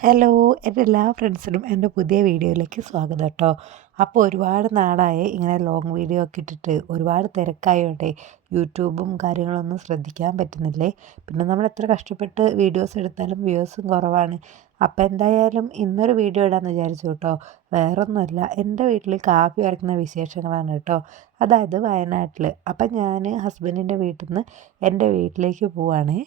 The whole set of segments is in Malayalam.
ഹലോ! എൻ്റെ എല്ലാ ഫ്രണ്ട്സിനും എൻ്റെ പുതിയ വീഡിയോയിലേക്ക് സ്വാഗതം കേട്ടോ. അപ്പോൾ ഒരുപാട് നാളായി ഇങ്ങനെ ലോങ് വീഡിയോ ഒക്കെ ഇട്ടിട്ട് ഒരുപാട് തിരക്കായോണ്ടേ യൂട്യൂബും കാര്യങ്ങളൊന്നും ശ്രദ്ധിക്കാൻ പറ്റുന്നില്ലേ. പിന്നെ നമ്മൾ എത്ര കഷ്ടപ്പെട്ട് വീഡിയോസ് എടുത്താലും വ്യൂസും കുറവാണ്. അപ്പോൾ എന്തായാലും ഇന്നൊരു വീഡിയോ ഇടാമെന്ന് വിചാരിച്ചു കേട്ടോ. വേറൊന്നുമല്ല, എൻ്റെ വീട്ടിൽ കാപ്പി വരയ്ക്കുന്ന വിശേഷങ്ങളാണ് കേട്ടോ. അതായത് വയനാട്ടിൽ. അപ്പം ഞാൻ ഹസ്ബൻഡിൻ്റെ വീട്ടിൽ നിന്ന് എൻ്റെ വീട്ടിലേക്ക് പോവാണേ.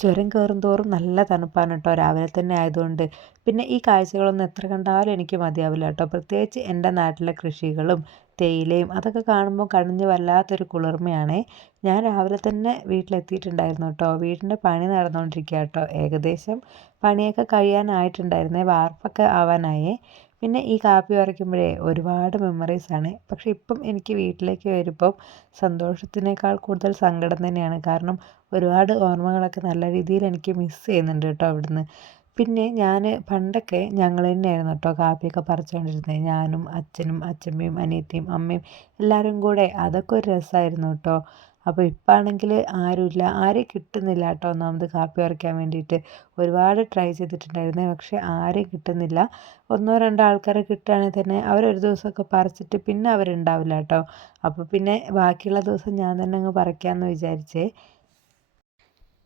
ചുരം കയറും തോറും നല്ല തണുപ്പാണ് കേട്ടോ, രാവിലെ തന്നെ ആയതുകൊണ്ട്. പിന്നെ ഈ കാഴ്ചകളൊന്നും എത്ര കണ്ടാലും എനിക്ക് മതിയാവില്ല കേട്ടോ. പ്രത്യേകിച്ച് എൻ്റെ നാട്ടിലെ കൃഷികളും തേയിലയും അതൊക്കെ കാണുമ്പോൾ കണ്ണിന് വല്ലാത്തൊരു കുളിർമയാണേ. ഞാൻ രാവിലെ തന്നെ വീട്ടിലെത്തിയിട്ടുണ്ടായിരുന്നു കേട്ടോ. വീടിൻ്റെ പണി നടന്നുകൊണ്ടിരിക്കുക കേട്ടോ. ഏകദേശം പണിയൊക്കെ കഴിയാനായിട്ടുണ്ടായിരുന്നേ, വാർപ്പൊക്കെ ആവാനായേ. പിന്നെ ഈ കാപ്പി പറിക്കുമ്പോഴേ ഒരുപാട് മെമ്മറീസാണ്. പക്ഷേ ഇപ്പം എനിക്ക് വീട്ടിലേക്ക് വരുമ്പം സന്തോഷത്തിനേക്കാൾ കൂടുതൽ സങ്കടം തന്നെയാണ്. കാരണം ഒരുപാട് ഓർമ്മകളൊക്കെ നല്ല രീതിയിൽ എനിക്ക് മിസ് ചെയ്യുന്നുണ്ട് കേട്ടോ അവിടുന്ന്. പിന്നെ ഞാൻ പണ്ടൊക്കെ ഞങ്ങൾ തന്നെയായിരുന്നു കേട്ടോ കാപ്പിയൊക്കെ പറിച്ചുകൊണ്ടിരുന്നത്. ഞാനും അച്ഛനും അച്ഛമ്മയും അനിയത്തിയും അമ്മയും എല്ലാവരും കൂടെ. അതൊക്കെ ഒരു രസമായിരുന്നു കേട്ടോ. അപ്പോൾ ഇപ്പം ആണെങ്കിൽ ആരുമില്ല, ആരെയും കിട്ടുന്നില്ല കേട്ടോ. ഒന്നാമത് കാപ്പി പറിക്കാൻ വേണ്ടിയിട്ട് ഒരുപാട് ട്രൈ ചെയ്തിട്ടുണ്ടായിരുന്നേ, പക്ഷേ ആരെയും കിട്ടുന്നില്ല. ഒന്നോ രണ്ടോ ആൾക്കാരെ കിട്ടുകയാണെങ്കിൽ തന്നെ അവരൊരു ദിവസമൊക്കെ പറിച്ചിട്ട് പിന്നെ അവരുണ്ടാവില്ല കേട്ടോ. അപ്പോൾ പിന്നെ ബാക്കിയുള്ള ദിവസം ഞാൻ തന്നെ അങ്ങ് പറിക്കാമെന്ന് വിചാരിച്ചേ.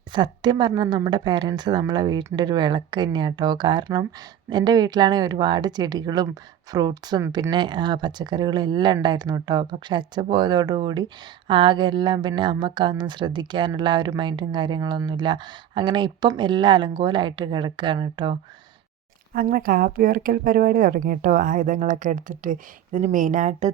സത്യം പറഞ്ഞാൽ നമ്മുടെ പേരൻറ്റ്സ് നമ്മളെ വീടിൻ്റെ ഒരു വിളക്ക് തന്നെയാണ് കേട്ടോ. കാരണം എൻ്റെ വീട്ടിലാണെങ്കിൽ ഒരുപാട് ചെടികളും ഫ്രൂട്ട്സും പിന്നെ പച്ചക്കറികളും എല്ലാം ഉണ്ടായിരുന്നു കേട്ടോ. പക്ഷെ അച്ഛൻ പോയതോടുകൂടി ആകെ എല്ലാം, പിന്നെ അമ്മക്കതൊന്നും ശ്രദ്ധിക്കാനുള്ള ആ ഒരു മൈൻഡും കാര്യങ്ങളൊന്നുമില്ല. അങ്ങനെ ഇപ്പം എല്ലാം അലങ്കോലമായിട്ട് കിടക്കുകയാണ് കേട്ടോ. അങ്ങനെ കാപ്പി പറിക്കൽ പരിപാടി തുടങ്ങി കേട്ടോ. ആയുധങ്ങളൊക്കെ എടുത്തിട്ട് ഇതിന് മെയിനായിട്ട്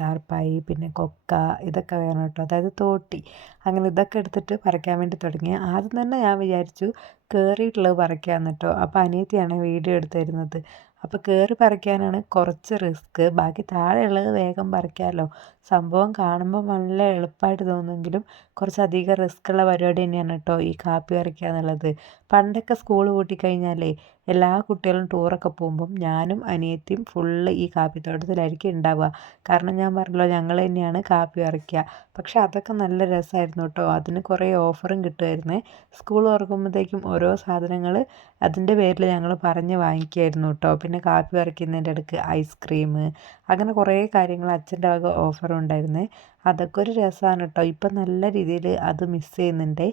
ടാർപ്പായി പിന്നെ കൊക്ക ഇതൊക്കെ വേണം കേട്ടോ. അതായത് തോട്ടി, അങ്ങനെ ഇതൊക്കെ എടുത്തിട്ട് പറിക്കാൻ വേണ്ടി തുടങ്ങി. ആദ്യം തന്നെ ഞാൻ വിചാരിച്ചു കയറിയിട്ടുള്ളത് പറിക്കാമെന്ന് കേട്ടോ. അപ്പോൾ അനിയത്തിയാണ് വീഡിയോ എടുത്ത് തരുന്നത്. അപ്പോൾ കയറി പറിക്കാനാണ് കുറച്ച് റിസ്ക്, ബാക്കി താഴെയുള്ളത് വേഗം പറിക്കാമല്ലോ. സംഭവം കാണുമ്പോൾ നല്ല എളുപ്പമായിട്ട് തോന്നുമെങ്കിലും കുറച്ചധികം റിസ്ക്കുള്ള പരിപാടി തന്നെയാണ് കേട്ടോ ഈ കാപ്പി പറിക്കുക എന്നുള്ളത്. പണ്ടൊക്കെ സ്കൂൾ പൂട്ടിക്കഴിഞ്ഞാലേ എല്ലാ കുട്ടികളും ടൂറൊക്കെ പോകുമ്പം ഞാനും അനിയത്തിയും ഫുള്ള് ഈ കാപ്പിത്തോട്ടത്തിലായിരിക്കും ഉണ്ടാവുക. കാരണം ഞാൻ പറഞ്ഞല്ലോ, ഞങ്ങൾ തന്നെയാണ് കാപ്പി പറിക്കുക. പക്ഷെ അതൊക്കെ നല്ല രസമായിരുന്നു കേട്ടോ. അതിന് കുറേ ഓഫറും കിട്ടുമായിരുന്നേ. സ്കൂൾ തുറക്കുമ്പോഴത്തേക്കും ഓരോ സാധനങ്ങൾ അതിൻ്റെ പേരിൽ ഞങ്ങൾ പറഞ്ഞ് വാങ്ങിക്കുമായിരുന്നു കേട്ടോ. പിന്നെ കാപ്പി പറിക്കുന്നതിൻ്റെ ഇടയ്ക്ക് ഐസ്ക്രീം, അങ്ങനെ കുറേ കാര്യങ്ങൾ അച്ഛൻ്റെ വക ഓഫറും ഉണ്ടായിരുന്നേ. അതൊക്കെ ഒരു രസമാണ് കേട്ടോ. ഇപ്പം നല്ല രീതിയിൽ അത് മിസ് ചെയ്യുന്നുണ്ടേ.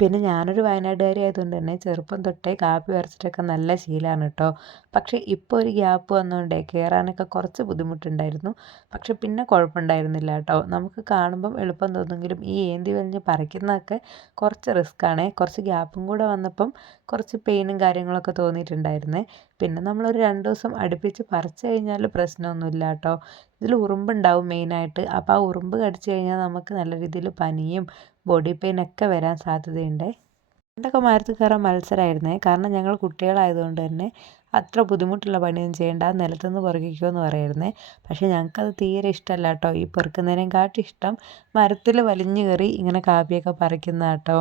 പിന്നെ ഞാനൊരു വയനാട്ടുകാരി ആയതുകൊണ്ട് തന്നെ ചെറുപ്പം തൊട്ടേ കാപ്പി പറിച്ചിട്ടൊക്കെ നല്ല ശീലമാണ് കേട്ടോ. പക്ഷേ ഇപ്പോൾ ഒരു ഗ്യാപ്പ് വന്നതുകൊണ്ടേ കയറാനൊക്കെ കുറച്ച് ബുദ്ധിമുട്ടുണ്ടായിരുന്നു. പക്ഷെ പിന്നെ കുഴപ്പമുണ്ടായിരുന്നില്ല കേട്ടോ. നമുക്ക് കാണുമ്പം എളുപ്പം തോന്നുമെങ്കിലും ഈ ഏന്തി വലിഞ്ഞ് പറിക്കുന്നതൊക്കെ കുറച്ച് റിസ്ക്കാണേ. കുറച്ച് ഗ്യാപ്പും കൂടെ വന്നപ്പം കുറച്ച് പെയിനും കാര്യങ്ങളൊക്കെ തോന്നിയിട്ടുണ്ടായിരുന്നേ. പിന്നെ നമ്മളൊരു 2 ദിവസം അടുപ്പിച്ച് പറിച്ച് കഴിഞ്ഞാൽ പ്രശ്നമൊന്നുമില്ല കേട്ടോ. ഇതിൽ ഉറുമ്പുണ്ടാവും മെയിനായിട്ട്. അപ്പോൾ ആ ഉറുമ്പ് കടിച്ചു കഴിഞ്ഞാൽ നമുക്ക് നല്ല രീതിയിൽ പനിയും ബോഡി പെയിനൊക്കെ വരാൻ സാധ്യതയുണ്ട്. പണ്ടൊക്കെ മരത്തിൽ കയറാൻ മത്സരമായിരുന്നേ. കാരണം ഞങ്ങൾ കുട്ടികളായതുകൊണ്ട് തന്നെ അത്ര ബുദ്ധിമുട്ടുള്ള പണിയൊന്നും ചെയ്യേണ്ട, നിലത്തുനിന്ന് പെറുക്കിക്കോ എന്ന് പറയുമായിരുന്നേ. പക്ഷേ ഞങ്ങൾക്കത് തീരെ ഇഷ്ടമല്ല കേട്ടോ. ഈ പെറുക്കുന്നതിനേയും കാട്ടി ഇഷ്ടം മരത്തിൽ വലിഞ്ഞു കയറി ഇങ്ങനെ കാപ്പിയൊക്കെ പറിക്കുന്ന കേട്ടോ.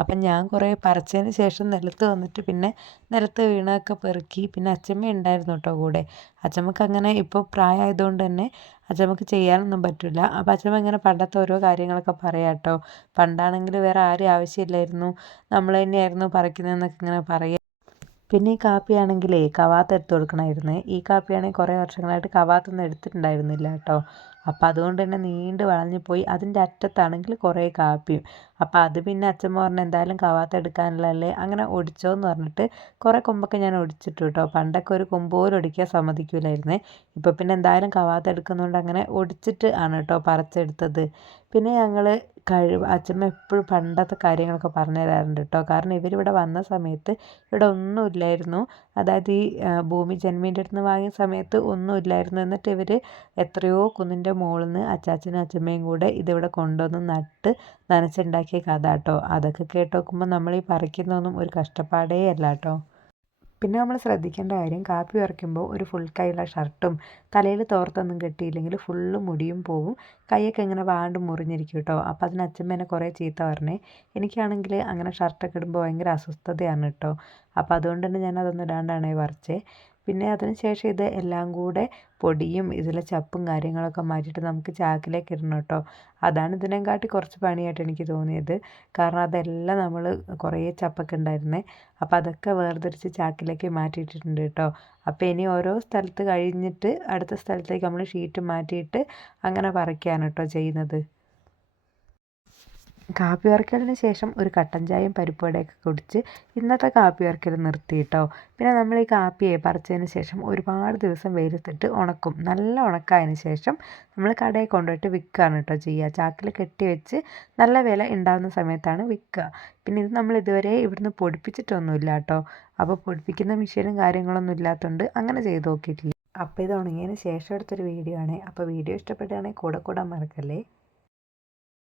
അപ്പം ഞാൻ കുറേ പറിച്ചതിന് ശേഷം നിലത്ത് വന്നിട്ട് പിന്നെ നിലത്ത് വീണതൊക്കെ പെറുക്കി. പിന്നെ അച്ചമ്മ ഉണ്ടായിരുന്നു കേട്ടോ കൂടെ. അച്ചമ്മക്ക് അങ്ങനെ ഇപ്പോൾ പ്രായമായതുകൊണ്ട് തന്നെ അച്ചമ്മക്ക് ചെയ്യാനൊന്നും പറ്റില്ല. അപ്പോൾ അച്ചമ്മ ഇങ്ങനെ പണ്ടത്തെ ഓരോ കാര്യങ്ങളൊക്കെ പറയാം കേട്ടോ. പണ്ടാണെങ്കിൽ വേറെ ആരും ആവശ്യമില്ലായിരുന്നു, നമ്മൾ തന്നെയായിരുന്നു പറിക്കുന്നതെന്നൊക്കെ ഇങ്ങനെ പറയുക. പിന്നെ ഈ കാപ്പിയാണെങ്കിലേ കവാത്ത് എടുത്ത് കൊടുക്കണമായിരുന്നേ. ഈ കാപ്പിയാണെങ്കിൽ കുറേ വർഷങ്ങളായിട്ട് കവാത്തൊന്നും എടുത്തിട്ടുണ്ടായിരുന്നില്ല കേട്ടോ. അപ്പം അതുകൊണ്ട് തന്നെ നീണ്ട് വളഞ്ഞു പോയി. അതിൻ്റെ അറ്റത്താണെങ്കിൽ കുറേ കാപ്പിയും. അപ്പം അത് പിന്നെ അച്ഛമ്മ പറഞ്ഞു എന്തായാലും കവാത്ത് എടുക്കാനുള്ളതല്ലേ, അങ്ങനെ ഒടിച്ചോ എന്ന് പറഞ്ഞിട്ട് കുറേ കൊമ്പൊക്കെ ഞാൻ ഒടിച്ചിട്ടു കേട്ടോ. പണ്ടൊക്കെ ഒരു കൊമ്പ് പോലും ഒടിക്കാൻ സമ്മതിക്കില്ലായിരുന്നേ. ഇപ്പം പിന്നെ എന്തായാലും കവാത്ത് എടുക്കുന്നതുകൊണ്ട് അങ്ങനെ ഒടിച്ചിട്ട് ആണ് കേട്ടോ പറിച്ചെടുത്തത്. പിന്നെ ഞങ്ങൾ അച്ഛമ്മ എപ്പോഴും പണ്ടത്തെ കാര്യങ്ങളൊക്കെ പറഞ്ഞു തരാറുണ്ട് കേട്ടോ. കാരണം ഇവരിവിടെ വന്ന സമയത്ത് ഇവിടെ ഒന്നുമില്ലായിരുന്നു. അതായത് ഈ ഭൂമി ജന്മീൻ്റെ അടുത്ത് നിന്ന് വാങ്ങിയ സമയത്ത് ഒന്നുമില്ലായിരുന്നു. എന്നിട്ട് ഇവർ എത്രയോ കുന്നിൻ്റെ മുകളിൽ നിന്ന് അച്ചാച്ചനും അച്ഛമ്മയും കൂടെ ഇതിവിടെ കൊണ്ടുവന്ന് നട്ട് നനച്ചുണ്ടാക്കിയ കഥ കേട്ടോ. അതൊക്കെ കേട്ട് നോക്കുമ്പോൾ നമ്മൾ ഈ പറിക്കുന്നതൊന്നും ഒരു കഷ്ടപ്പാടേ അല്ല കേട്ടോ. പിന്നെ നമ്മൾ ശ്രദ്ധിക്കേണ്ട കാര്യം, കാപ്പി പറിക്കുമ്പോൾ ഒരു ഫുൾ കൈയുള്ള ഷർട്ടും തലയിൽ തോർത്തൊന്നും കെട്ടിയില്ലെങ്കിൽ ഫുള്ള് മുടിയും പോവും, കൈയൊക്കെ ഇങ്ങനെ വാണ്ട് മുറിഞ്ഞിരിക്കും കേട്ടോ. അപ്പോൾ അതിന് അച്ഛമ്മ എന്നെ കുറേ ചീത്ത പറഞ്ഞേ. എനിക്കാണെങ്കിൽ അങ്ങനെ ഷർട്ടൊക്കെ ഇടുമ്പോൾ ഭയങ്കര അസ്വസ്ഥതയാണ് കേട്ടോ. അപ്പോൾ അതുകൊണ്ട് തന്നെ ഞാൻ അതൊന്നും ഇടാണ്ടാണ് പറിച്ചേ. പിന്നെ അതിന് ശേഷം ഇത് എല്ലാം കൂടെ പൊടിയും ഇതിലെ ചപ്പും കാര്യങ്ങളൊക്കെ മാറ്റിയിട്ട് നമുക്ക് ചാക്കിലേക്ക് ഇടണം കേട്ടോ. അതാണ് ഇതിനെക്കാട്ടി കുറച്ച് പണിയായിട്ട് എനിക്ക് തോന്നിയത്. കാരണം അതെല്ലാം നമ്മൾ കുറേ ചപ്പൊക്കെ ഉണ്ടായിരുന്നേ. അപ്പോൾ അതൊക്കെ വേർതിരിച്ച് ചാക്കിലേക്ക് മാറ്റിയിട്ടിട്ടുണ്ട് കേട്ടോ. അപ്പോൾ ഇനി ഓരോ സ്ഥലത്ത് കഴിഞ്ഞിട്ട് അടുത്ത സ്ഥലത്തേക്ക് നമ്മൾ ഷീറ്റ് മാറ്റിയിട്ട് അങ്ങനെ പറിക്കുകയാണ് കേട്ടോ ചെയ്യുന്നത്. കാപ്പി വറക്കലിന് ശേഷം ഒരു കട്ടൻ ചായയും പരിപ്പുവടയൊക്കെ കുടിച്ച് ഇന്നത്തെ കാപ്പി വറക്കൽ നിർത്തി കേട്ടോ. പിന്നെ നമ്മൾ ഈ കാപ്പിയെ പറിച്ചതിന് ശേഷം ഒരുപാട് ദിവസം വെയിലത്തിട്ട് ഉണക്കും. നല്ല ഉണക്കായതിന് ശേഷം നമ്മൾ കടയിൽ കൊണ്ടുപോയിട്ട് വിൽക്കുകയാണ് കേട്ടോ ചെയ്യുക. ചാക്കിൽ കെട്ടി വെച്ച് നല്ല വില ഉണ്ടാകുന്ന സമയത്താണ് വിൽക്കുക. പിന്നെ ഇത് നമ്മൾ ഇതുവരെ ഇവിടുന്ന് പൊടിപ്പിച്ചിട്ടൊന്നുമില്ല കേട്ടോ. അപ്പോൾ പൊടിപ്പിക്കുന്ന മെഷീനും കാര്യങ്ങളൊന്നും ഇല്ലാത്തതുകൊണ്ട് അങ്ങനെ ചെയ്ത് നോക്കിയിട്ടില്ല. അപ്പോൾ ഇത് ഉണങ്ങിയതിന് ശേഷം എടുത്തൊരു വീഡിയോ ആണ്. അപ്പോൾ വീഡിയോ ഇഷ്ടപ്പെടുകയാണെങ്കിൽ കൂടെ കൂടാൻ മറക്കല്ലേ.